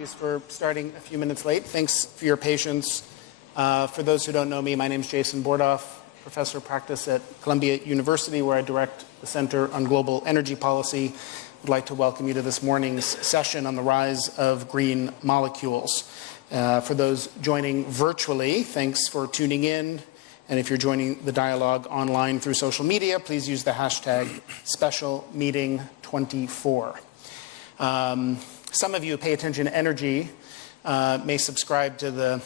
Apologies for starting a few minutes late. Thanks for your patience. For those who don't know me, my name is Jason Bordoff, Professor of Practice at Columbia University, where I direct the Center on Global Energy Policy. I'd like to welcome you to this morning's session on the rise of green molecules. For those joining virtually, thanks for tuning in. And if you're joining the dialogue online through social media, please use the hashtag #SpecialMeeting24. Some of you who pay attention to energy may subscribe to the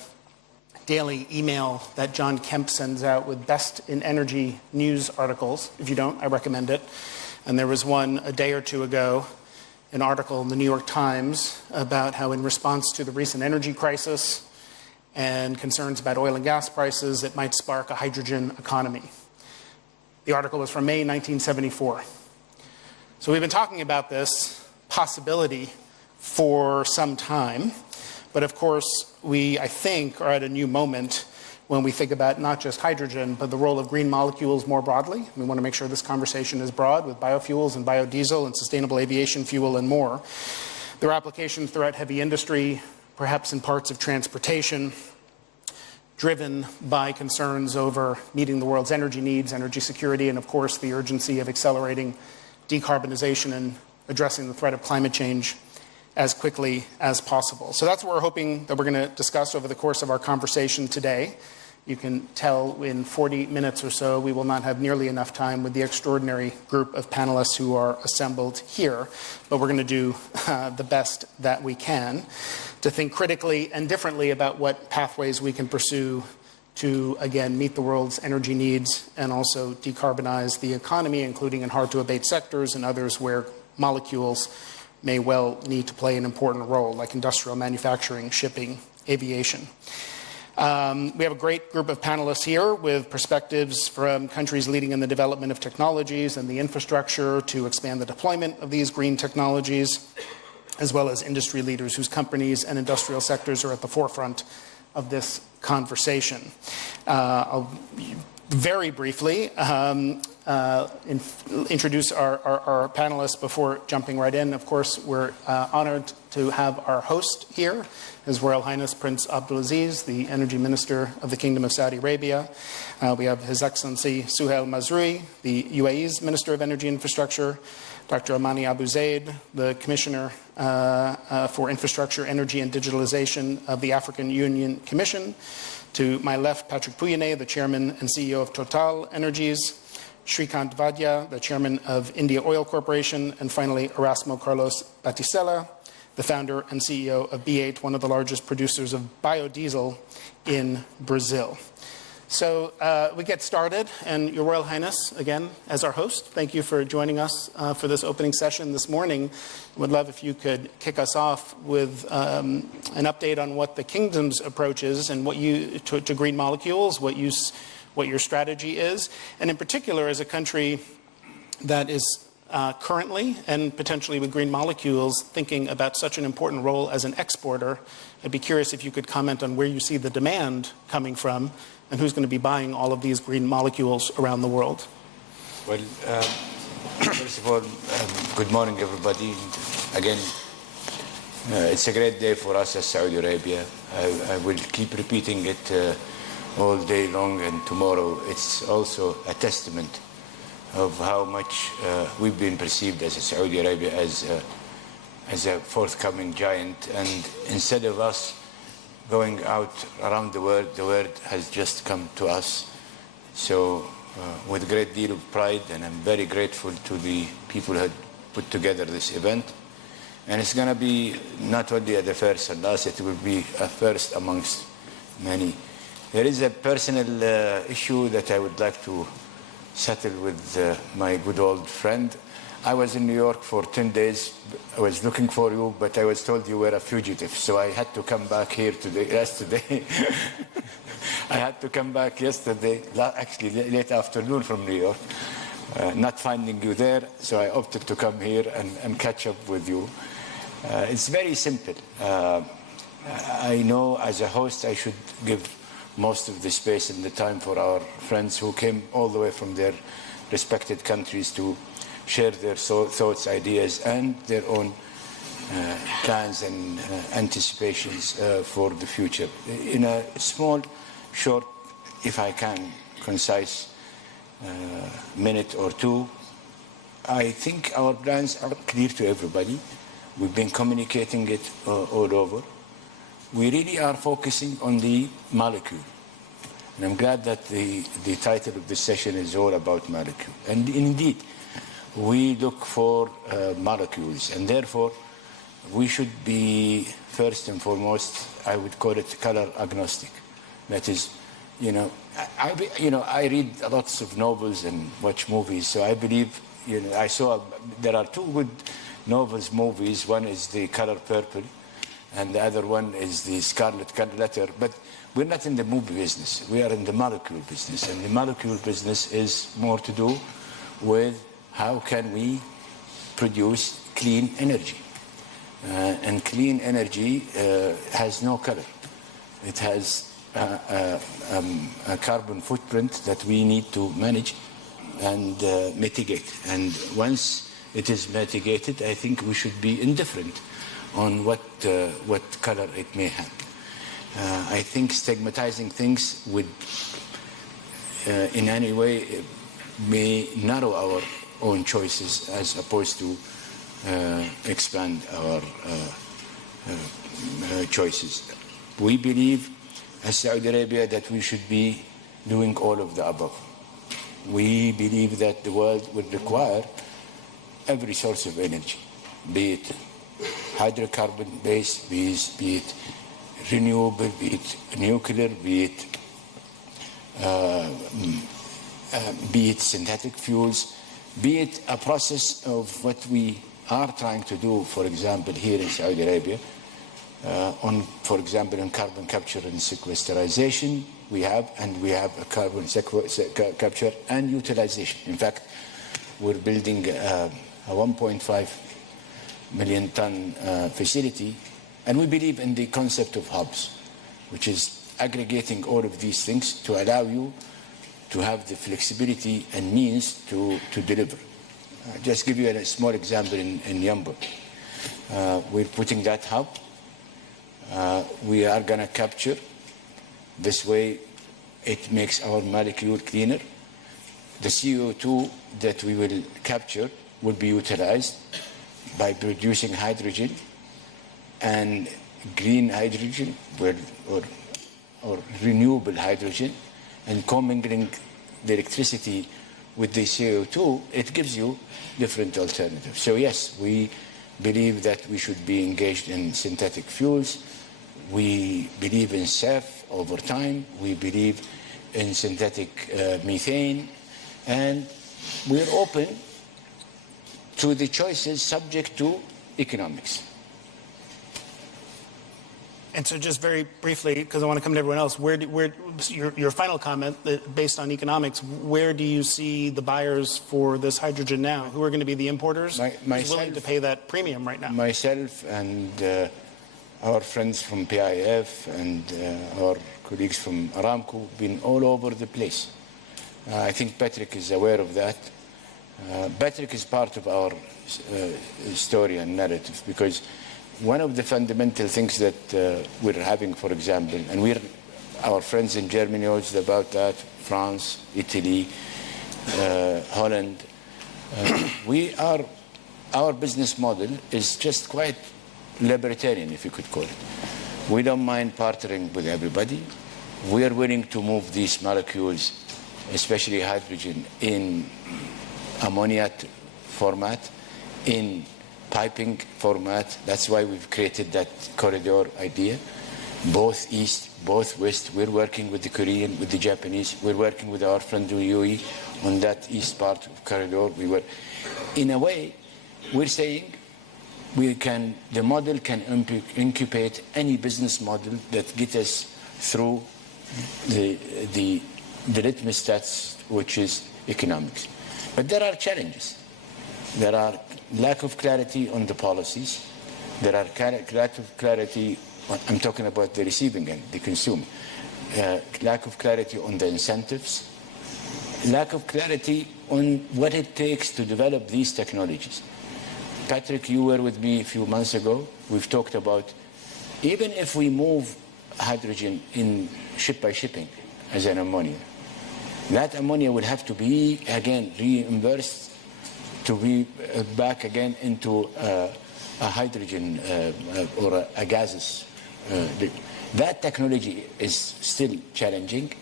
daily email that John Kemp sends out with best in energy news articles. If you don't, I recommend it. And there was one a day or two ago, an article in the New York Times about how in response to the recent energy crisis and concerns about oil and gas prices, it might spark a hydrogen economy. The article was from May 1974. So we've been talking about this possibility for some time, but of course we, I think, are at a new moment when we think about not just hydrogen, but the role of green molecules more broadly. We want to make sure this conversation is broad with biofuels and biodiesel and sustainable aviation fuel and more. There are applications throughout heavy industry, perhaps in parts of transportation, driven by concerns over meeting the world's energy needs, energy security, and of course the urgency of accelerating decarbonization and addressing the threat of climate change as quickly as possible. So that's what we're hoping that we're going to discuss over the course of our conversation today. You can tell in 40 minutes or so we will not have nearly enough time with the extraordinary group of panelists who are assembled here, but we're going to do the best that we can to think critically and differently about what pathways we can pursue to, again, meet the world's energy needs and also decarbonize the economy, including in hard-to-abate sectors and others where molecules may well need to play an important role, like industrial manufacturing, shipping, aviation. We have a great group of panelists here with perspectives from countries leading in the development of technologies and the infrastructure to expand the deployment of these green technologies, as well as industry leaders whose companies and industrial sectors are at the forefront of this conversation. I'll very briefly introduce our panelists before jumping right in. Of course, we're honored to have our host here, His Royal Highness Prince Abdulaziz, the Energy Minister of the Kingdom of Saudi Arabia. We have His Excellency Suhail Mazrui, the UAE's Minister of Energy Infrastructure, Dr. Amani Abu Zaid, the Commissioner for Infrastructure, Energy and Digitalization of the African Union Commission. To my left, Patrick Pouyanné, the Chairman and CEO of Total Energies, Shrikant Vadya, the Chairman of India Oil Corporation, and finally, Erasmo Carlos Batistella, the founder and CEO of B8, one of the largest producers of biodiesel in Brazil. So we get started, and Your Royal Highness, again, as our host, thank you for joining us for this opening session this morning. I would love if you could kick us off with an update on what the Kingdom's approach is and what you to green molecules, what your strategy is, and in particular as a country that is currently and potentially with green molecules thinking about such an important role as an exporter. I'd be curious if you could comment on where you see the demand coming from and who's going to be buying all of these green molecules around the world. Well, first of all, good morning, everybody. Again, it's a great day for us as Saudi Arabia. I will keep repeating it all day long, and tomorrow it's also a testament of how much we've been perceived as Saudi Arabia as a forthcoming giant. And instead of us going out around the world has just come to us. So with a great deal of pride, and I'm very grateful to the people who had put together this event. And it's going to be not only the first and last, it will be a first amongst many. There is a personal issue that I would like to settle with my good old friend. I was in New York for 10 days. I was looking for you, but I was told you were a fugitive, so I had to come back here yesterday. I had to come back yesterday, actually late afternoon from New York, not finding you there, so I opted to come here and catch up with you. It's very simple. I know as a host I should give most of the space and the time for our friends who came all the way from their respected countries to share their thoughts, ideas, and their own plans and anticipations for the future. In a small, short, if I can, concise minute or two, I think our plans are clear to everybody. We've been communicating it all over. We really are focusing on the molecule. And I'm glad that the title of this session is all about molecule. And indeed, we look for molecules, and therefore we should be, first and foremost, I would call it color agnostic. That is, I read lots of novels and watch movies, so I believe, I saw there are two good novels, movies. One is The Color Purple, and the other one is The Scarlet Letter. But we're not in the movie business. We are in the molecule business, and the molecule business is more to do with how can we produce clean energy. And clean energy has no color. It has a carbon footprint that we need to manage and mitigate. And once it is mitigated, I think we should be indifferent on what color it may have. I think stigmatizing things would, in any way, may narrow our own choices as opposed to expand our choices. We believe, as Saudi Arabia, that we should be doing all of the above. We believe that the world would require every source of energy, be it hydrocarbon-based, be it renewable, be it nuclear, be it synthetic fuels, be it a process of what we are trying to do, for example, here in Saudi Arabia, for example, in carbon capture and sequestration, we have a carbon capture and utilization. In fact, we're building a 1.5 million ton facility, and we believe in the concept of hubs, which is aggregating all of these things to allow you to have the flexibility and means to deliver. Just give you a small example in Yanbu. We're putting that hub. We are going to capture. This way, it makes our molecule cleaner. The CO2 that we will capture will be utilized by producing hydrogen and green hydrogen or renewable hydrogen, and commingling the electricity with the CO2, it gives you different alternatives. So yes, we believe that we should be engaged in synthetic fuels. We believe in SAF over time. We believe in synthetic methane. And we're open to the choices subject to economics. And so just very briefly, because I want to come to everyone else, your final comment, based on economics, where do you see the buyers for this hydrogen now? Who are going to be the importers? Who's willing to pay that premium right now? Myself and our friends from PIF and our colleagues from Aramco have been all over the place. I think Patrick is aware of that. Patrick is part of our story and narrative, because one of the fundamental things that we're having, for example, and our friends in Germany knows about that, France, Italy, Holland. Our business model is just quite libertarian, if you could call it. We don't mind partnering with everybody. We are willing to move these molecules, especially hydrogen, in ammonia format, in piping format. That's why we've created that corridor idea. Both East, both West. We're working with the Korean, with the Japanese. We're working with our friend UAE on that East part of corridor. In a way, we're saying the model can incubate any business model that gets us through the litmus test, which is economics. But there are challenges. There are lack of clarity on the policies. There are lack of clarity, I'm talking about the receiving end, the consumer. Lack of clarity on the incentives. Lack of clarity on what it takes to develop these technologies. Patrick, you were with me a few months ago. We've talked about even if we move hydrogen in ship by shipping as an ammonia, that ammonia will have to be again reimbursed to be back again into a hydrogen or a gases. That technology is still challenging.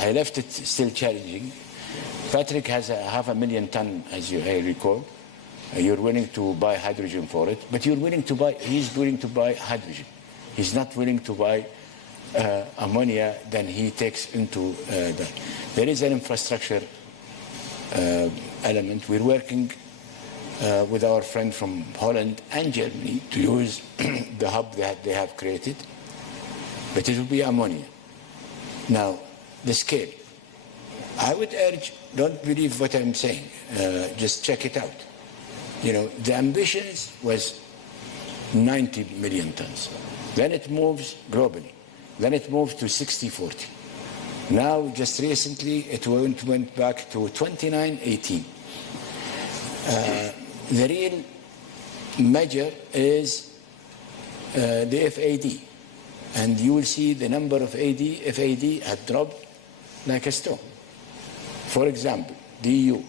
I left it still challenging. Patrick has a 500,000 ton, as I recall. You're willing to buy hydrogen for it, but he's willing to buy hydrogen. He's not willing to buy ammonia, then he takes into that. There is an infrastructure element. We're working with our friend from Holland and Germany to use the hub that they have created, but it will be ammonia. Now, the scale. I would urge, don't believe what I'm saying, just check it out. You know, the ambitions was 90 million tons. Then it moves globally. Then it moved to 60-40. Now, just recently, it went back to 29-18. The real measure is the FAD. And you will see the number of FAD have dropped like a stone. For example, the EU,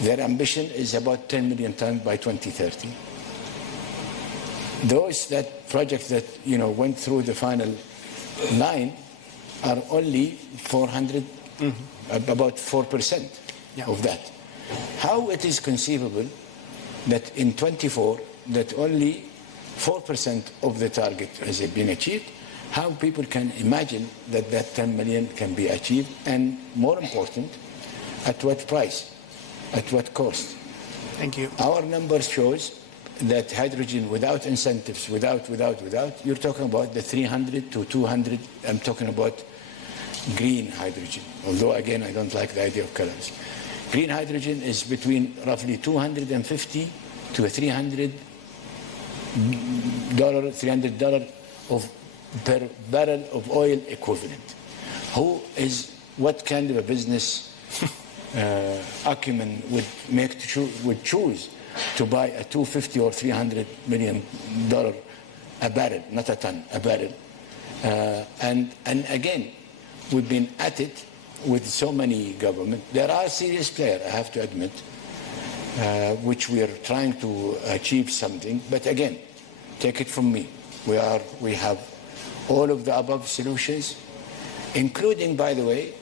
their ambition is about 10 million tons by 2030. Those projects that went through the final line are only 400, about 4% of that. How it is conceivable that in 24 that only 4% of the target has been achieved? How people can imagine that 10 million can be achieved, and more important, at what price, at what cost? Thank you. Our numbers shows that hydrogen without incentives, without, you're talking about the 300 to 200, I'm talking about green hydrogen. Although again, I don't like the idea of colors. Green hydrogen is between roughly $250 to $300 of per barrel of oil equivalent. What kind of a business acumen would choose to buy a $250 or $300 million a barrel, not a ton, a barrel? And again, we've been at it with so many governments. There are serious players, I have to admit, which we are trying to achieve something. But again, take it from me. We have all of the above solutions, including, by the way,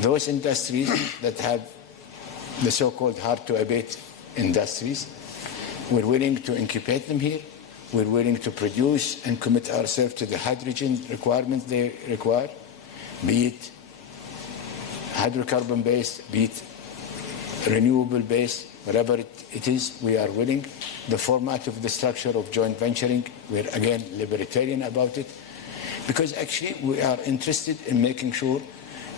those industries that have the so-called hard-to-abate industries. We're willing to incubate them here. We're willing to produce and commit ourselves to the hydrogen requirements they require, be it hydrocarbon-based, be it renewable-based, whatever it is, we are willing. The format of the structure of joint venturing, we're again libertarian about it, because actually we are interested in making sure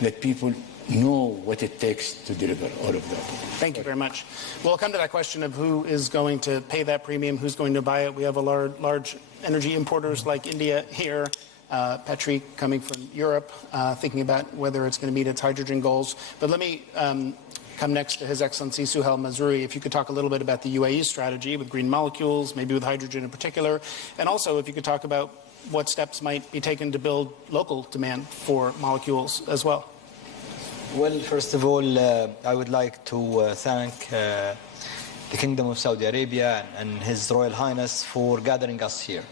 that people know what it takes to deliver all of that. Thank you very much. We'll come to that question of who is going to pay that premium, who's going to buy it. We have a large energy importers like India here, Petri coming from Europe, thinking about whether it's going to meet its hydrogen goals. But let me come next to His Excellency Suhail Mazrui. If you could talk a little bit about the UAE strategy with green molecules, maybe with hydrogen in particular, and also if you could talk about what steps might be taken to build local demand for molecules as well. Well, first of all, I would like to thank the Kingdom of Saudi Arabia and His Royal Highness for gathering us here.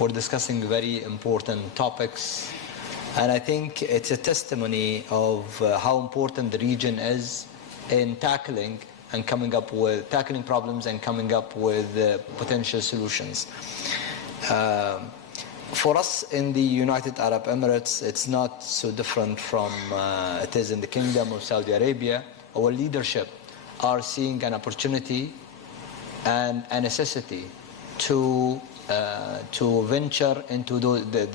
We're discussing very important topics, and I think it's a testimony of how important the region is in tackling problems and coming up with potential solutions. For us in the United Arab Emirates, it's not so different from it is in the Kingdom of Saudi Arabia. Our leadership are seeing an opportunity and a necessity to venture into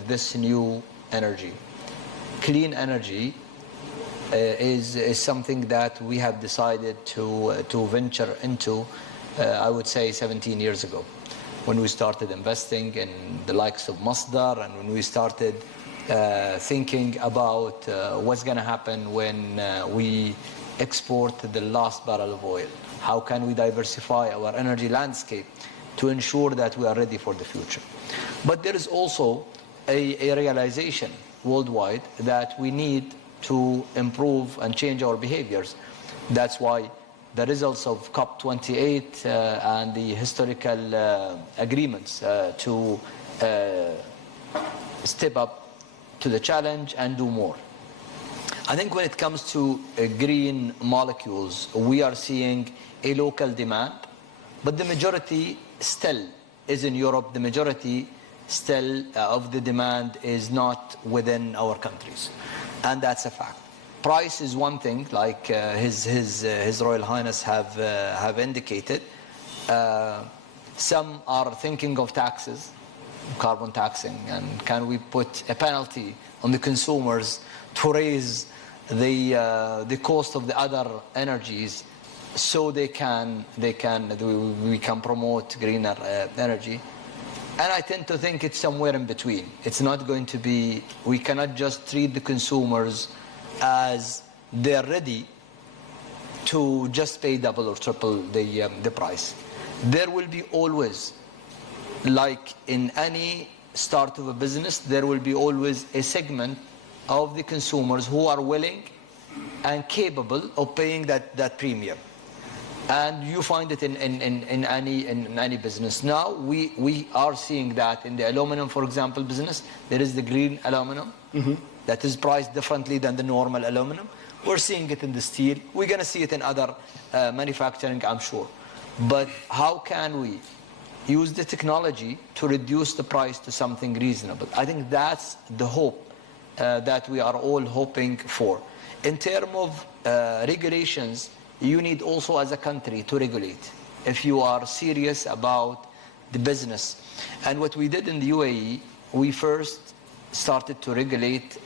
this new energy. Clean energy is something that we have decided to venture into, I would say 17 years ago, when we started investing in the likes of Masdar, and when we started thinking about what's going to happen when we export the last barrel of oil? How can we diversify our energy landscape to ensure that we are ready for the future? But there is also a realization worldwide that we need to improve and change our behaviors. That's why the results of COP28 and the historical agreements to step up to the challenge and do more. I think when it comes to green molecules, we are seeing a local demand, but the majority still is in Europe. The majority still of the demand is not within our countries, and that's a fact. Price is one thing, like His Royal Highness have indicated. Some are thinking of taxes, carbon taxing, and can we put a penalty on the consumers to raise the cost of the other energies so we can promote greener energy. And I tend to think it's somewhere in between. It's not going to be, we cannot just treat the consumers as they're ready to just pay double or triple the price. There will be always, like in any start of a business, there will be always a segment of the consumers who are willing and capable of paying that premium. And you find it in any business. Now we are seeing that in the aluminum, for example, business. There is the green aluminum that is priced differently than the normal aluminum. We're seeing it in the steel. We're going to see it in other manufacturing, I'm sure. But how can we use the technology to reduce the price to something reasonable? I think that's the hope that we are all hoping for. In terms of regulations, you need also as a country to regulate if you are serious about the business. And what we did in the UAE, we first started to regulate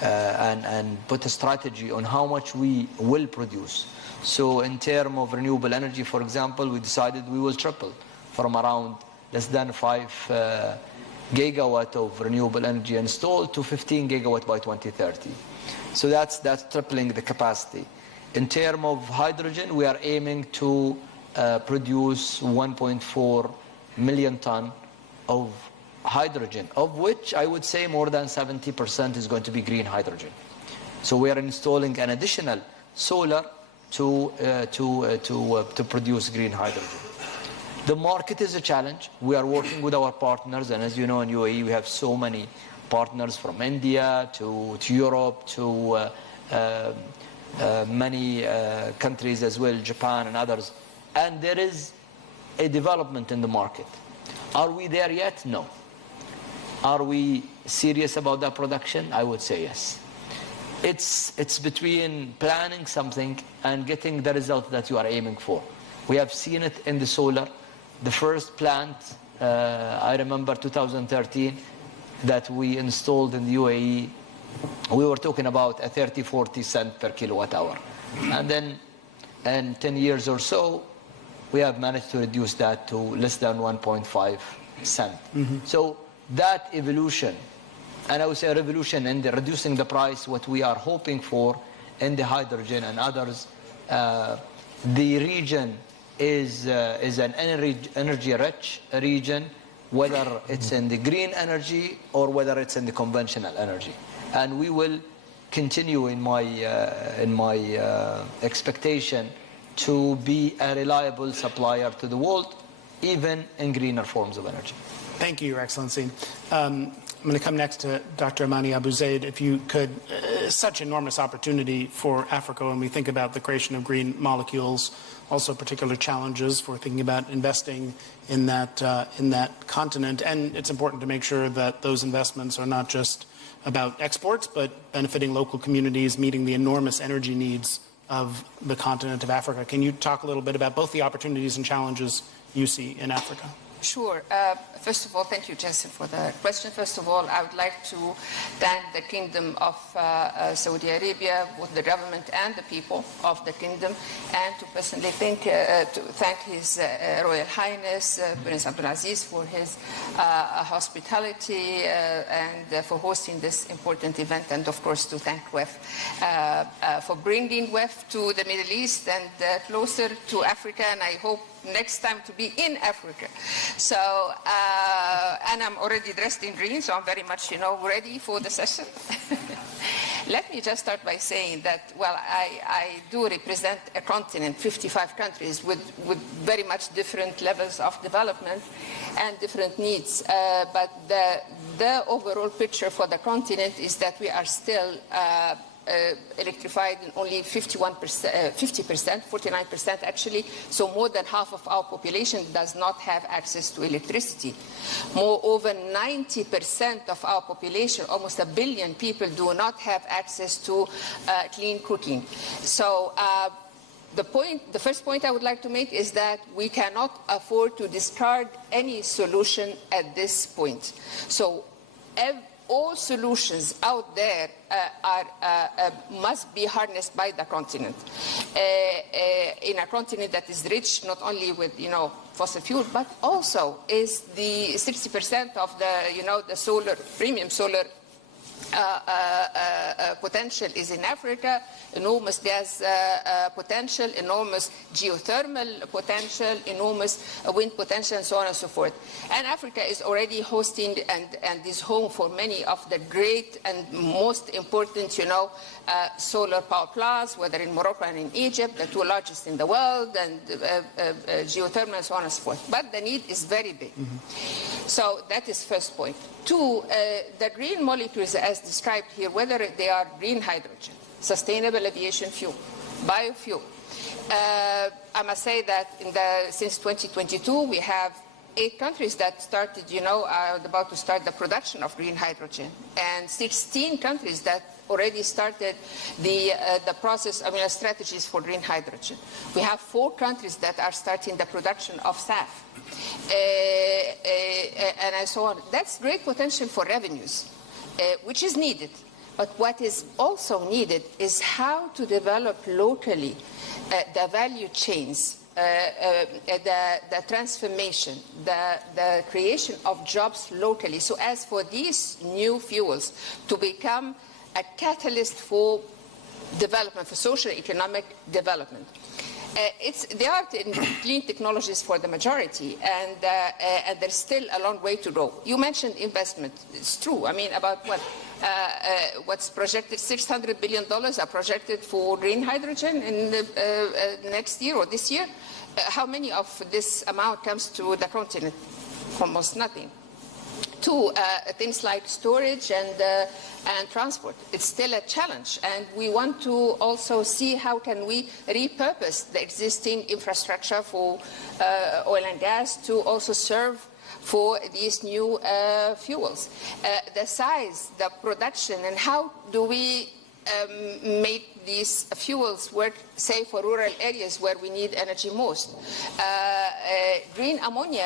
and put a strategy on how much we will produce. So in terms of renewable energy, for example, we decided we will triple from around less than 5 gigawatt of renewable energy installed to 15 gigawatt by 2030. So that's tripling the capacity. In terms of hydrogen, we are aiming to produce 1.4 million ton of hydrogen, of which I would say more than 70% is going to be green hydrogen. So we are installing an additional solar to produce green hydrogen. The market is a challenge. We are working with our partners, and as you know, in UAE we have so many partners from India to Europe to many countries as well, Japan and others. And there is a development in the market. Are we there yet? No. Are we serious about that production? I would say yes. It's between planning something and getting the result that you are aiming for. We have seen it in the solar. The first plant, I remember 2013, that we installed in the UAE, we were talking about a 30-40 cent per kilowatt hour. And then in 10 years or so, we have managed to reduce that to less than 1.5 cent. So that evolution, and I would say revolution in the reducing the price, what we are hoping for in the hydrogen and others, the region is an energy-rich region, whether it's in the green energy or whether it's in the conventional energy. And we will continue in my expectation to be a reliable supplier to the world, even in greener forms of energy. Thank you, Your Excellency. I'm going to come next to Dr. Amani Abu Zaid. If you could, such enormous opportunity for Africa when we think about the creation of green molecules, also particular challenges for thinking about investing in that continent. And it's important to make sure that those investments are not just about exports, but benefiting local communities, meeting the enormous energy needs of the continent of Africa. Can you talk a little bit about both the opportunities and challenges you see in Africa? Sure. First of all, thank you, Jason, for the question. First of all, I would like to thank the Kingdom of Saudi Arabia, both the government and the people of the kingdom, and to personally thank His Royal Highness Prince Abdulaziz for his hospitality and for hosting this important event, and of course to thank WEF for bringing WEF to the Middle East and closer to Africa, and I hope next time to be in Africa. So, and I'm already dressed in green, so I'm very much, ready for the session. Let me just start by saying that, well, I do represent a continent, 55 countries, with very much different levels of development and different needs. But the overall picture for the continent is that we are still electrified in only 50%, 49% actually, so more than half of our population does not have access to electricity. Moreover, 90% of our population, almost 1 billion people, do not have access to clean cooking. So the first point I would like to make is that we cannot afford to discard any solution at this point. So all solutions out there must be harnessed by the continent. In a continent that is rich not only with fossil fuel, but also is the 60% of the solar, premium solar potential is in Africa, enormous gas potential, enormous geothermal potential, enormous wind potential, and so on and so forth. And Africa is already hosting and is home for many of the great and most important, solar power plants, whether in Morocco and in Egypt, the two largest in the world, and geothermal, and so on and so forth. But the need is very big. Mm-hmm. So that is first point. Two, the green molecules as described here, whether they are green hydrogen, sustainable aviation fuel, biofuel. I must say that since 2022, we have 8 countries that started, are about to start the production of green hydrogen, and 16 countries that already started the process, strategies for green hydrogen. We have 4 countries that are starting the production of SAF, and so on. That's great potential for revenues, which is needed. But what is also needed is how to develop locally the value chains, the transformation, the creation of jobs locally, so as for these new fuels to become a catalyst for development, for social economic development. They are clean technologies for the majority, and there's still a long way to go. You mentioned investment. It's true. About what's projected, $600 billion are projected for green hydrogen in the next year or this year. How many of this amount comes to the continent? Almost nothing. Two, things like storage and transport. It's still a challenge, and we want to also see how can we repurpose the existing infrastructure for oil and gas to also serve for these new fuels. The size, the production, and how do we make these fuels work, say, for rural areas where we need energy most. Green ammonia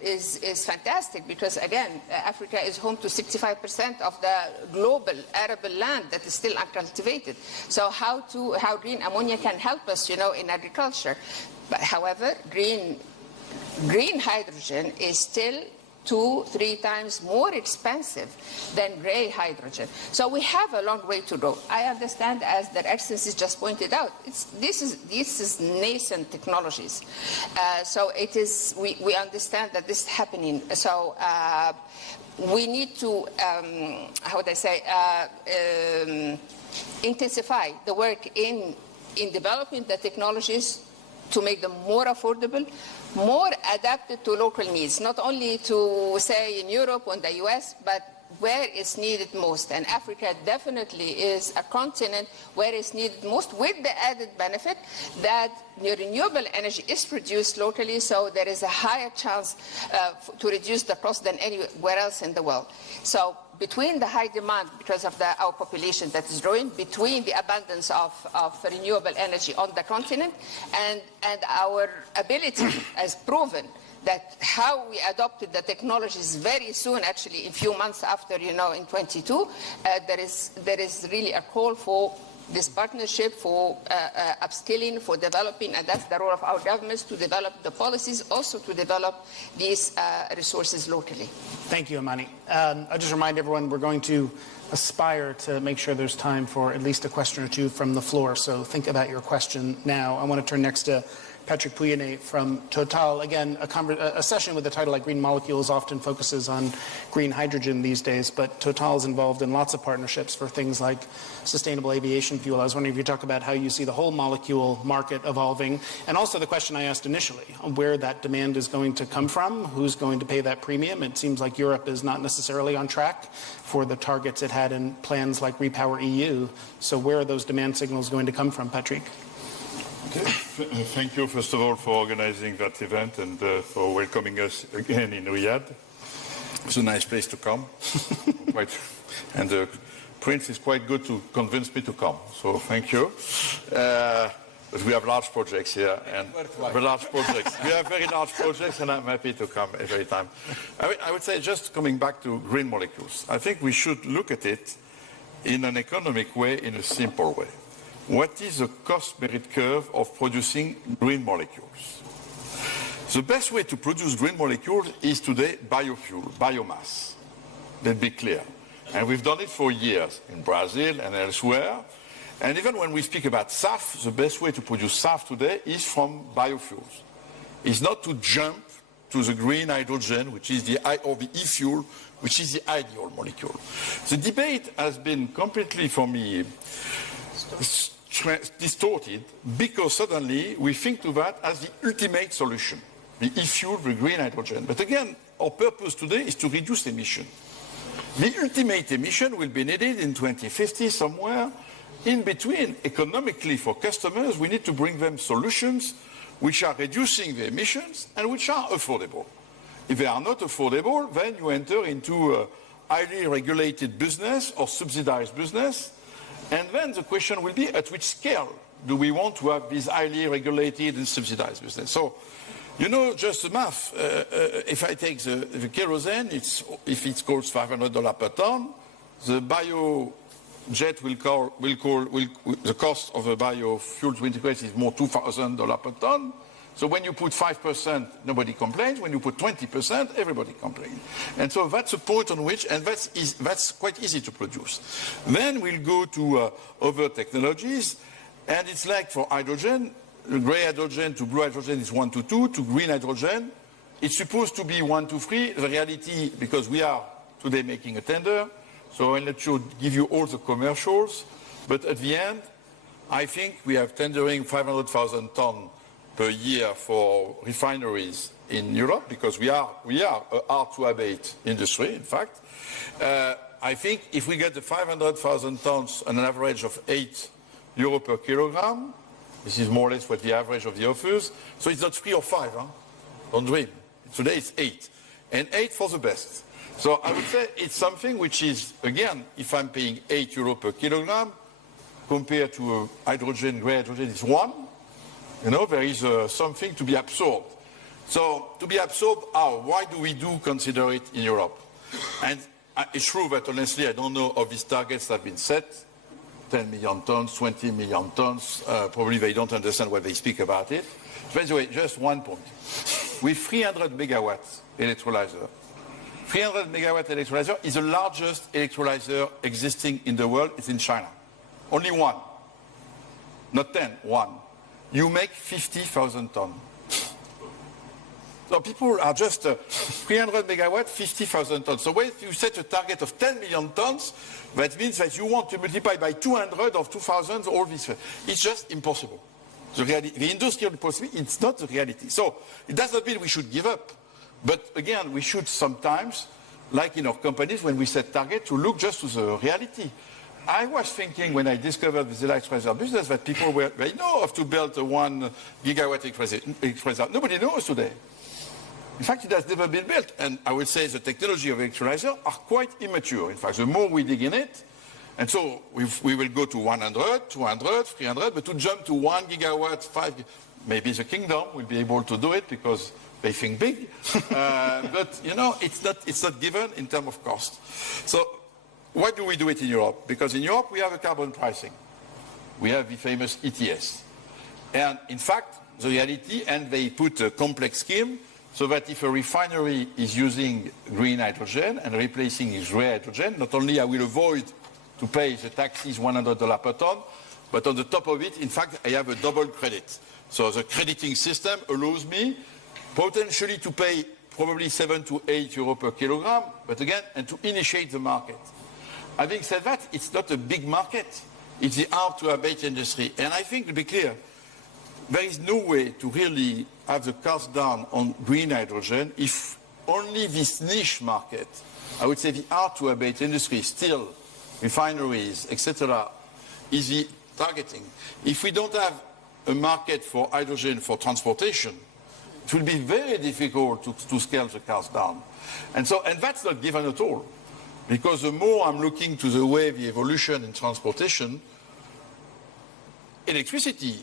is fantastic because, again, Africa is home to 65% of the global arable land that is still uncultivated. So how green ammonia can help us, in agriculture. But, however, green hydrogen is still 2-3 times more expensive than gray hydrogen. So we have a long way to go. I understand, as the Excellency just pointed out, this is nascent technologies. So it is. We understand that this is happening. So we need to, intensify the work in developing the technologies to make them more affordable, more adapted to local needs, not only to, say, in Europe or in the US, but where it's needed most. And Africa definitely is a continent where it's needed most, with the added benefit that renewable energy is produced locally, so there is a higher chance to reduce the cost than anywhere else in the world. So between the high demand because of our population that is growing, between the abundance of renewable energy on the continent, and our ability, as proven, that how we adopted the technologies very soon, actually a few months after, in 22, there is really a call for this partnership, for upskilling, for developing, and that's the role of our governments, to develop the policies, also to develop these resources locally. Thank you, Amani. I'll just remind everyone we're going to aspire to make sure there's time for at least a question or two from the floor, so think about your question now. I want to turn next to Patrick Pouyanné from Total. Again, a session with the title like Green Molecules often focuses on green hydrogen these days, but Total is involved in lots of partnerships for things like sustainable aviation fuel. I was wondering if you talk about how you see the whole molecule market evolving, and also the question I asked initially, where that demand is going to come from, who's going to pay that premium. It seems like Europe is not necessarily on track for the targets it had in plans like Repower EU. So where are those demand signals going to come from, Patrick? Okay. Thank you, first of all, for organizing that event and for welcoming us again in Riyadh. It's a nice place to come. And the Prince is quite good to convince me to come, so thank you. But we have large projects here, and we have very large projects, and I'm happy to come every time. I would say, just coming back to green molecules, I think we should look at it in an economic way, in a simple way. What is the cost-merit curve of producing green molecules? The best way to produce green molecules is today biofuel, biomass. Let's be clear. And we've done it for years in Brazil and elsewhere. And even when we speak about SAF, the best way to produce SAF today is from biofuels. It's not to jump to the green hydrogen, which is or the e-fuel, which is the ideal molecule. The debate has been completely, for me, distorted, because suddenly we think to that as the ultimate solution, the e-fuel, the green hydrogen. But again, our purpose today is to reduce emission. The ultimate emission will be needed in 2050 somewhere. In between, economically for customers, we need to bring them solutions which are reducing the emissions and which are affordable. If they are not affordable, then you enter into a highly regulated business or subsidized business. And then the question will be, at which scale do we want to have this highly regulated and subsidized business? So, just the math. If I take the kerosene, if it costs $500 per ton, the biojet the cost of the biofuel to integrate is more $2,000 per ton. So when you put 5%, nobody complains. When you put 20%, everybody complains. And so that's a point on which, and that's quite easy to produce. Then we'll go to other technologies, and it's like for hydrogen, gray hydrogen to blue hydrogen is 1 to 2, to green hydrogen, it's supposed to be 1 to 3. The reality, because we are today making a tender, so I'll let you give you all the commercials, but at the end, I think we have tendering 500,000 tons per year for refineries in Europe, because we are a hard-to-abate industry, in fact. I think if we get the 500,000 tons on an average of €8 per kilogram, this is more or less what the average of the offers, so it's not 3 or 5, huh? Don't dream. Today it's 8, and 8 for the best. So I would say it's something which is, again, if I'm paying €8 per kilogram, compared to hydrogen, gray hydrogen is 1, there is something to be absorbed. So to be absorbed, how? Why do we consider it in Europe? And it's true that honestly, I don't know of these targets that have been set, 10 million tons, 20 million tons, probably they don't understand what they speak about it. By the way, just one point. With 300 megawatts electrolyzer, 300 megawatt electrolyzer is the largest electrolyzer existing in the world. It's in China. Only one. Not 10, one. You make 50,000 tons. So people are just 300 megawatt, 50,000 tons. So when you set a target of 10 million tons, that means that you want to multiply by 200 or 2,000, all this. It's just impossible. The industrial possibility, it's not the reality. So it does not mean we should give up. But again, we should sometimes, like in our companies, when we set targets, to look just to the reality. I was thinking when I discovered this electrolyzer business that people they know how to build a 1 gigawatt electrolyzer. Nobody knows today. In fact, it has never been built. And I would say the technology of electrolyzer are quite immature. In fact, the more we dig in it, and so we will go to 100, 200, 300, but to jump to 1 gigawatt, 5, Maybe the kingdom will be able to do it because they think big. But, you know, it's not given in terms of cost. So why do we do it in Europe? Because in Europe, we have a carbon pricing. We have the famous ETS. And in fact, the reality, and they put a complex scheme so that if a refinery is using green hydrogen and replacing its gray hydrogen, not only I will avoid to pay the taxes $100 per ton, but on the top of it, in fact, I have a double credit. So the crediting system allows me potentially to pay probably 7 to 8 euro per kilogram, but again, and to initiate the market. Having said that, it's not a big market. It's the hard-to-abate industry. And I think, to be clear, there is no way to really have the cost down on green hydrogen if only this niche market, I would say the hard-to-abate industry, still refineries, etc., is the targeting. If we don't have a market for hydrogen for transportation, it will be very difficult to scale the cost down. And that's not given at all. Because the more I'm looking to the way the evolution in transportation, electricity,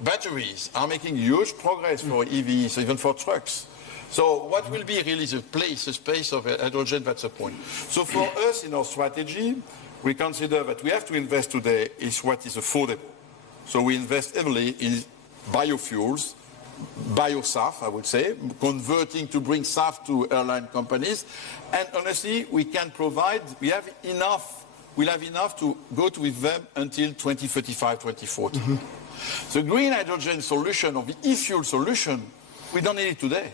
batteries are making huge progress for EVs, even for trucks. So what will be really the space of hydrogen, that's the point. So for us in our strategy, we consider that we have to invest today is what is affordable. So we invest heavily in biofuels, bio-SAF, I would say, converting to bring SAF to airline companies. And honestly, we can provide, we'll have enough to go with them until 2035, 2040. Mm-hmm. The green hydrogen solution or the e-fuel solution, we don't need it today.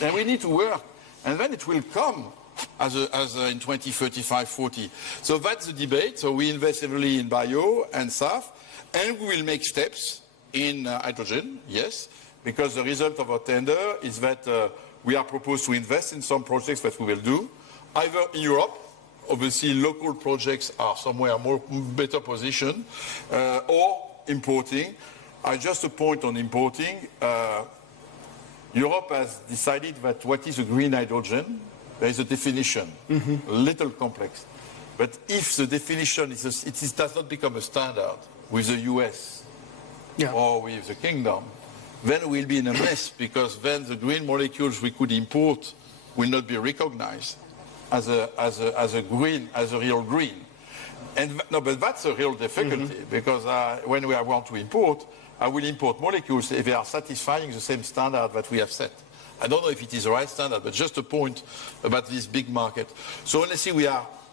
And we need to work. And then it will come as in 2035, 40. So that's the debate. So we invest heavily in bio and SAF, and we will make steps in hydrogen, yes, because the result of our tender is that we are proposed to invest in some projects that we will do, either in Europe, obviously local projects are somewhere more better positioned, or importing. Just a point on importing. Europe has decided that what is a green hydrogen, there is a definition, a little complex. But if the definition does not become a standard with the US or with the kingdom, then we'll be in a mess because then the green molecules we could import will not be recognized as a real green. And no, but that's a real difficulty because when I want to import, I will import molecules if they are satisfying the same standard that we have set. I don't know if it is the right standard, but just a point about this big market. So honestly,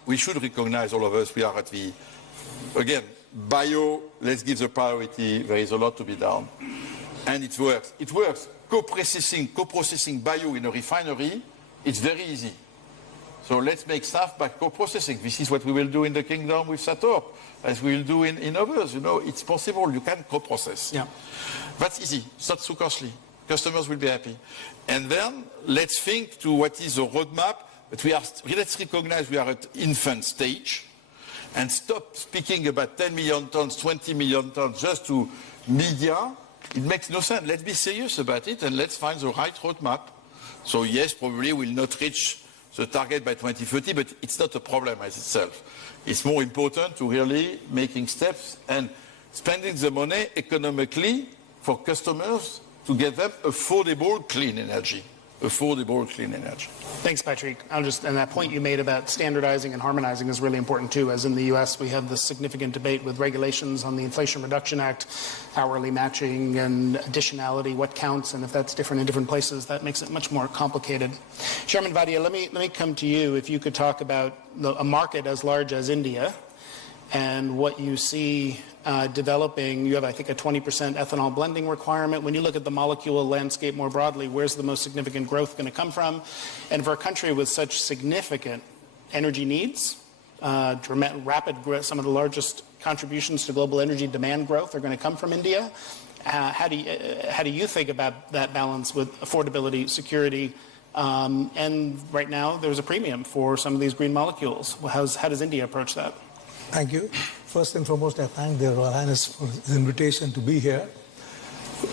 we should recognize, all of us, we are at the, again, bio, let's give the priority, there is a lot to be done. And it works. It works. Co-processing bio in a refinery, it's very easy. So let's make SAF by co-processing. This is what we will do in the kingdom with Sator, as we will do in others. You know, it's possible. You can co-process. Yeah. That's easy. It's not too costly. Customers will be happy. And then let's think to what is the roadmap. But let's recognize we are at infant stage and stop speaking about 10 million tons, 20 million tons just to media. It makes no sense. Let's be serious about it and let's find the right roadmap. So yes, probably we'll not reach the target by 2030, but it's not a problem as itself. It's more important to really making steps and spending the money economically for customers to get them affordable clean energy. Affordable clean energy. Thanks, Patrick. And that point you made about standardizing and harmonizing is really important too. As in the US, we have this significant debate with regulations on the Inflation Reduction Act, hourly matching and additionality, what counts, and if that's different in different places, that makes it much more complicated. Chairman Vadia, let me come to you. If you could talk about a market as large as India and what you see developing. You have, I think, a 20% ethanol blending requirement. When you look at the molecule landscape more broadly, where's the most significant growth going to come from? And for a country with such significant energy needs, rapid growth, some of the largest contributions to global energy demand growth are going to come from India. How do you think about that balance with affordability, security, and right now there's a premium for some of these green molecules. How does India approach that? Thank you. First and foremost, I thank the Royal Highness for his invitation to be here.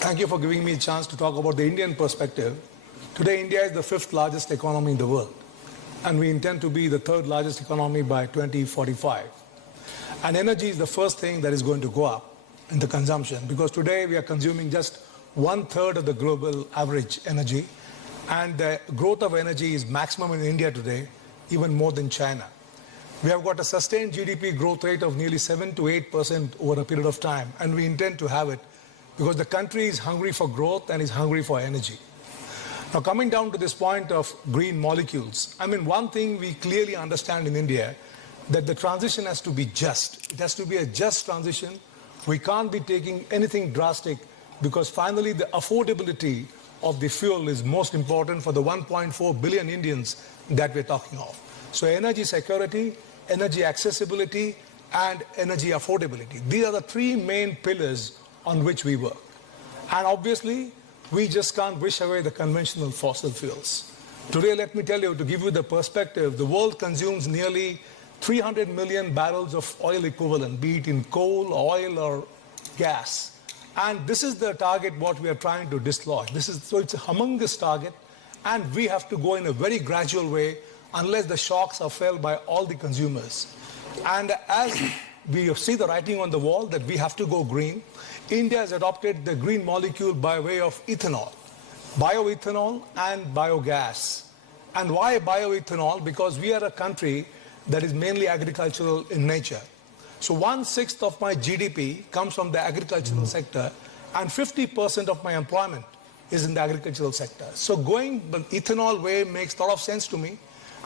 Thank you for giving me a chance to talk about the Indian perspective. Today, India is the 5th largest economy in the world, and we intend to be the 3rd largest economy by 2045. And energy is the first thing that is going to go up in the consumption, because today we are consuming just 1/3 of the global average energy. And the growth of energy is maximum in India today, even more than China. We have got a sustained GDP growth rate of nearly 7 to 8% over a period of time, and we intend to have it because the country is hungry for growth and is hungry for energy. Now, coming down to this point of green molecules, I mean, one thing we clearly understand in India, that the transition has to be just. It has to be a just transition. We can't be taking anything drastic because finally the affordability of the fuel is most important for the 1.4 billion Indians that we're talking of. So energy security, energy accessibility, and energy affordability. These are the three main pillars on which we work. And obviously, we just can't wish away the conventional fossil fuels. Today, let me tell you, to give you the perspective, the world consumes nearly 300 million barrels of oil equivalent, be it in coal, oil, or gas. And this is the target what we are trying to dislodge. So it's a humongous target, and we have to go in a very gradual way unless the shocks are felt by all the consumers. And as we see the writing on the wall that we have to go green, India has adopted the green molecule by way of ethanol, bioethanol and biogas. And why bioethanol? Because we are a country that is mainly agricultural in nature. So 1/6 of my GDP comes from the agricultural sector, and 50% of my employment is in the agricultural sector. So going the ethanol way makes a lot of sense to me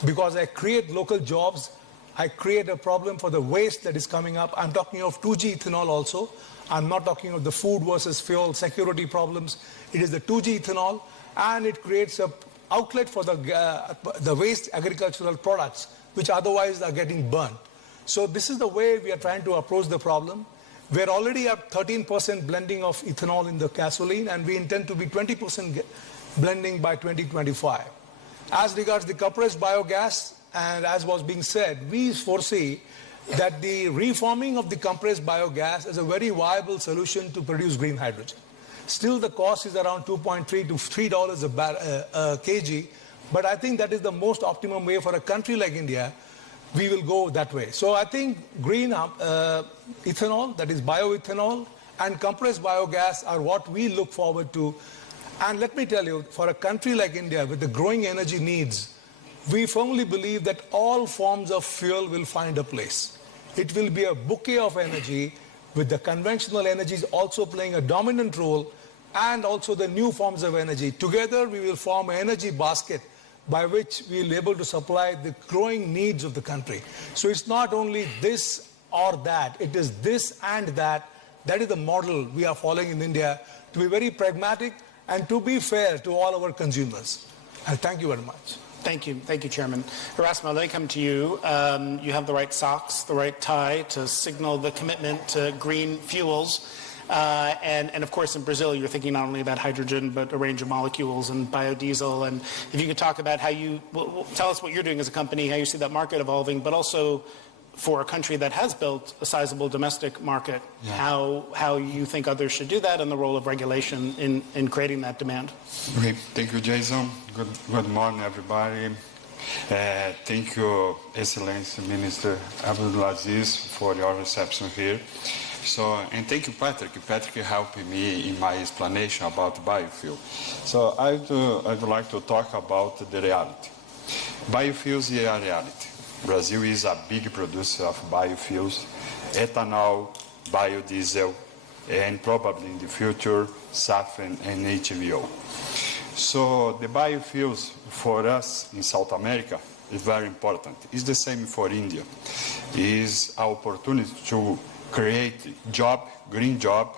because I create local jobs, I create a problem for the waste that is coming up. I'm talking of 2G ethanol also. I'm not talking of the food versus fuel security problems. It is the 2G ethanol, and it creates an outlet for the waste agricultural products, which otherwise are getting burnt. So this is the way we are trying to approach the problem. We're already at 13% blending of ethanol in the gasoline, and we intend to be 20% blending by 2025. As regards the compressed biogas, and as was being said, we foresee that the reforming of the compressed biogas is a very viable solution to produce green hydrogen. Still, the cost is around $2.3 to $3 a kg, but I think that is the most optimum way for a country like India. We will go that way. So I think green ethanol, that is bioethanol, and compressed biogas are what we look forward to. And let me tell you, for a country like India with the growing energy needs, we firmly believe that all forms of fuel will find a place. It will be a bouquet of energy, with the conventional energies also playing a dominant role, and also the new forms of energy. Together, we will form an energy basket by which we will be able to supply the growing needs of the country. So it's not only this or that, it is this and that. That is the model we are following in India, to be very pragmatic and to be fair to all our consumers. And thank you very much. Thank you, Chairman. Erasmo, let me come to you. You have the right socks, the right tie to signal the commitment to green fuels. And of course, in Brazil, you're thinking not only about hydrogen, but a range of molecules and biodiesel. And if you could talk about how you, tell us what you're doing as a company, how you see that market evolving, but also for a country that has built a sizable domestic market, how you think others should do that, and the role of regulation in creating that demand. Okay, thank you, Jason. Good morning, everybody. Thank you, Excellency Minister Abdulaziz, for your reception here. So, and thank you, Patrick. Patrick helped me in my explanation about biofuel. So I'd like to talk about the reality. Biofuels is a reality. Brazil is a big producer of biofuels, ethanol, biodiesel, and probably in the future, SAF and HVO. So the biofuels for us in South America is very important. It's the same for India. It's an opportunity to create green job,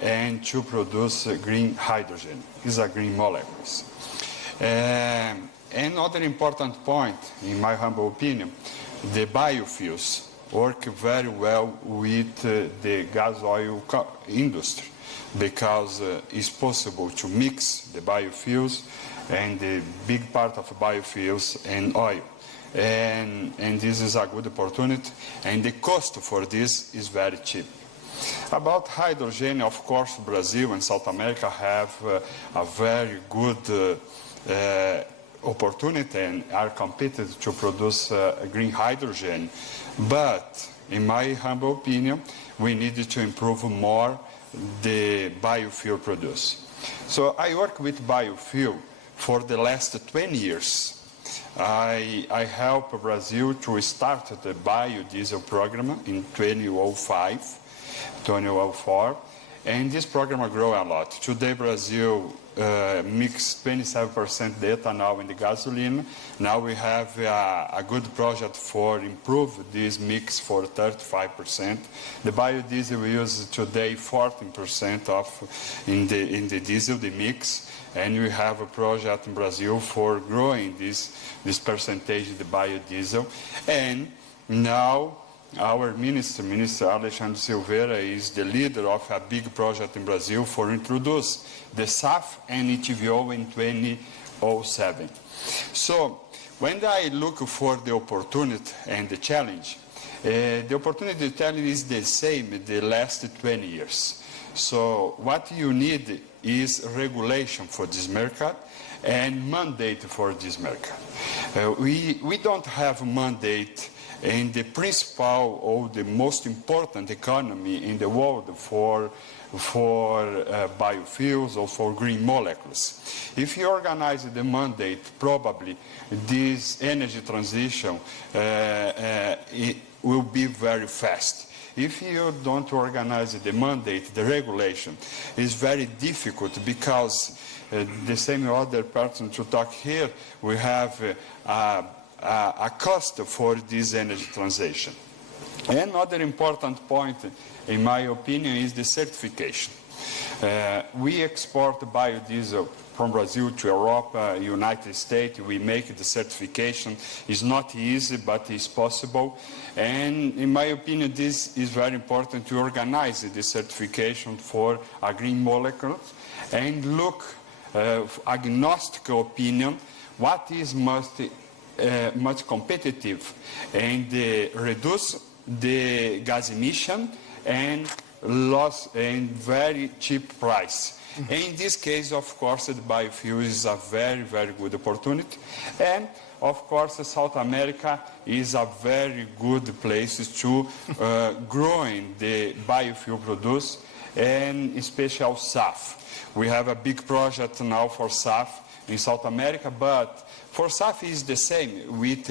and to produce green hydrogen. It's a green molecules. Another important point, in my humble opinion, the biofuels work very well with the gas oil industry, because it's possible to mix the biofuels and the big part of biofuels and oil. And this is a good opportunity, and the cost for this is very cheap. About hydrogen, of course, Brazil and South America have a very good opportunity and are competent to produce green hydrogen. But in my humble opinion, we need to improve more the biofuel produce. So I work with biofuel for the last 20 years. I helped Brazil to start the biodiesel program in 2005, 2004, and this program grew a lot. Today, Brazil mixed 27% the ethanol in the gasoline. Now we have a good project for improve this mix for 35%. The biodiesel we use today 14% of in the diesel, the mix. And we have a project in Brazil for growing this percentage, the biodiesel. And now our Minister Alexandre Silveira is the leader of a big project in Brazil for introduce the SAF and ETVO in 2007. So when I look for the opportunity and the challenge, the opportunity to challenge is the same the last 20 years. So what you need is regulation for this market and mandate for this market. We don't have mandate in the principal or the most important economy in the world for biofuels or for green molecules. If you organize the mandate, probably this energy transition it will be very fast. If you don't organize the mandate, the regulation is very difficult because the same other person to talk here, we have a cost for this energy transition. Another important point, in my opinion, is the certification. We export biodiesel from Brazil to Europe, United States. We make the certification. It's not easy, but it's possible. And in my opinion, this is very important to organize the certification for a green molecule and look, agnostic opinion, what is much competitive and reduce the gas emission and loss and very cheap price. In this case, of course, the biofuel is a very, very good opportunity. And, of course, South America is a very good place to growing the biofuel produce, and especially SAF. We have a big project now for SAF in South America, but for SAF is the same with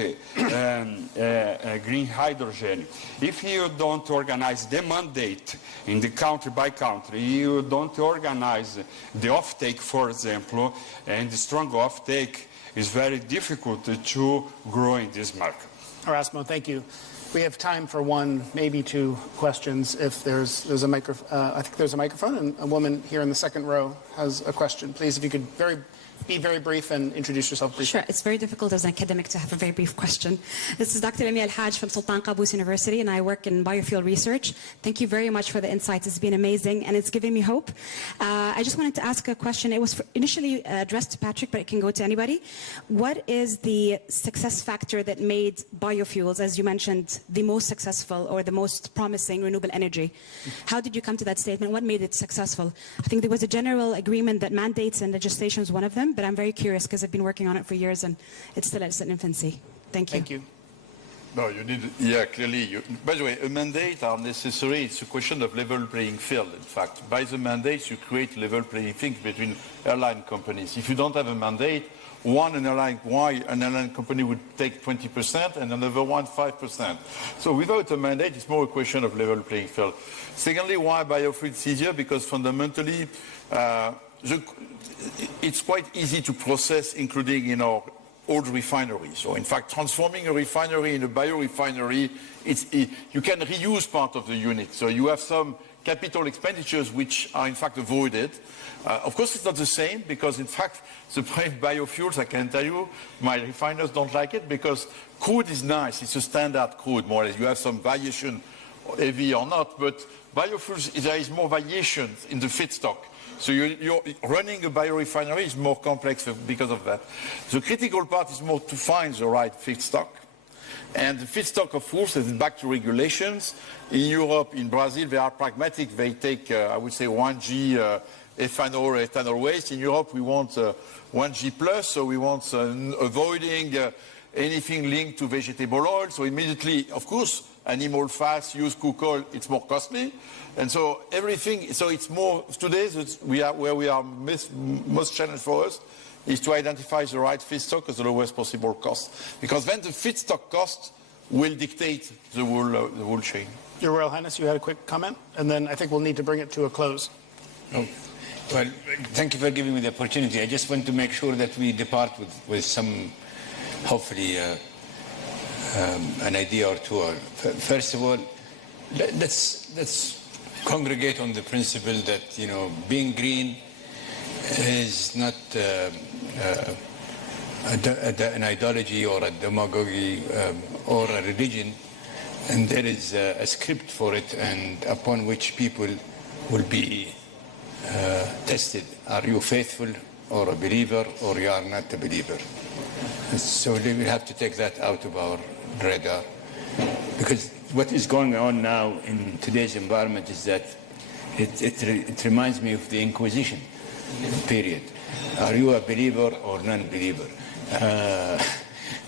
green hydrogen. If you don't organize the mandate in the country by country, you don't organize the offtake, for example, and the strong offtake is very difficult to grow in this market. Erasmo, thank you. We have time for one, maybe two questions. If there's a microphone, I think there's a microphone, and a woman here in the second row has a question. Please, if you could be very brief and introduce yourself briefly. Sure. It's very difficult as an academic to have a very brief question. This is Dr. Lamia Al-Haj from Sultan Qaboos University, and I work in biofuel research. Thank you very much for the insights. It's been amazing, and it's giving me hope. I just wanted to ask a question. It was initially addressed to Patrick, but it can go to anybody. What is the success factor that made biofuels, as you mentioned, the most successful or the most promising renewable energy? How did you come to that statement? What made it successful? I think there was a general agreement that mandates and legislation is one of them, but I'm very curious because I've been working on it for years and it's still at its infancy. Thank you. Thank you. No, you need, yeah, clearly. By the way, a mandate are necessary. It's a question of level playing field, in fact. By the mandates, you create level playing field between airline companies. If you don't have a mandate, why an airline company would take 20% and another one 5%. So without a mandate, it's more a question of level playing field. Secondly, why biofuels is easier? Because fundamentally, it's quite easy to process, including in our old refineries. So in fact, transforming a refinery in a biorefinery, you can reuse part of the unit. So you have some capital expenditures which are in fact avoided. Of course, it's not the same because in fact, the biofuels, I can tell you, my refiners don't like it because crude is nice. It's a standard crude, more or less. You have some variation, heavy or not, but biofuels, there is more variation in the feedstock. So you're running a biorefinery is more complex because of that. The critical part is more to find the right feedstock. And the feedstock, of course, is back to regulations. In Europe, in Brazil, they are pragmatic. They take, I would say, 1G ethanol waste. In Europe, we want 1G plus, so we want avoiding anything linked to vegetable oil. So immediately, of course, animal fats, used cook oil, it's more costly. And so everything, so it's more, today where we are most challenged for us is to identify the right feedstock at the lowest possible cost. Because then the feedstock cost will dictate the whole chain. Your Royal Highness, you had a quick comment, and then I think we'll need to bring it to a close. Oh, well, thank you for giving me the opportunity. I just want to make sure that we depart with some, hopefully, an idea or two. First of all, let's congregate on the principle that, you know, being green is not an ideology or a demagogy or a religion, and there is a script for it, and upon which people will be tested. Are you faithful or a believer, or you are not a believer? So we will have to take that out of our radar, because what is going on now in today's environment is that it reminds me of the Inquisition period. Are you a believer or non-believer?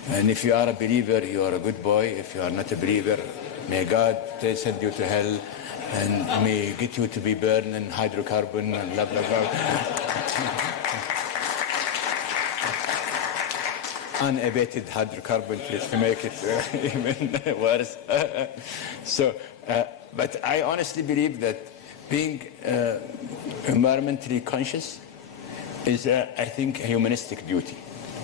And if you are a believer, you are a good boy. If you are not a believer, may God send you to hell and may get you to be burned in hydrocarbon and blah, blah, blah. Unabated hydrocarbon, please, to make it even worse. But I honestly believe that being environmentally conscious is, I think, a humanistic duty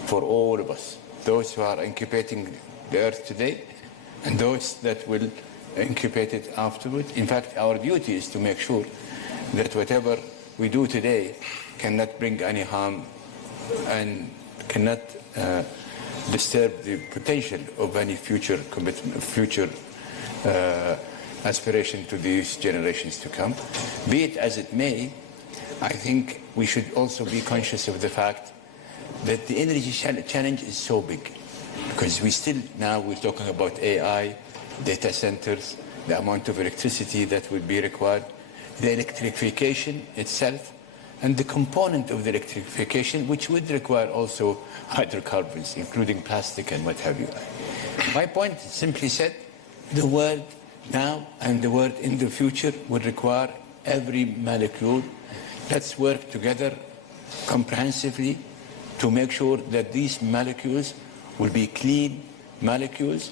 for all of us, those who are incubating the earth today and those that will incubate it afterwards. In fact, our duty is to make sure that whatever we do today cannot bring any harm and cannot disturb the potential of any future commitment, future aspiration to these generations to come. Be it as it may, I think we should also be conscious of the fact that the energy challenge is so big, because we're talking about AI, data centers, the amount of electricity that will be required, the electrification itself, and the component of the electrification, which would require also hydrocarbons, including plastic and what have you. My point, simply said, the world now and the world in the future will require every molecule. Let's work together comprehensively to make sure that these molecules will be clean molecules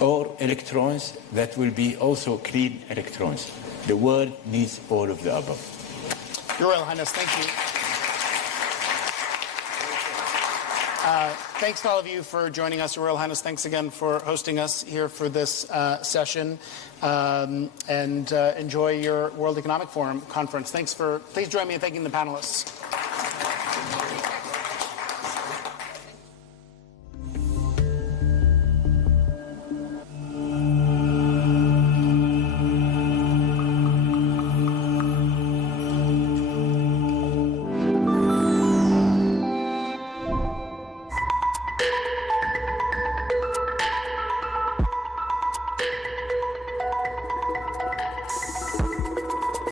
or electrons that will be also clean electrons. The world needs all of the above. Your Royal Highness, thank you. Thanks to all of you for joining us. Your Royal Highness, thanks again for hosting us here for this session. And enjoy your World Economic Forum conference. Please join me in thanking the panelists.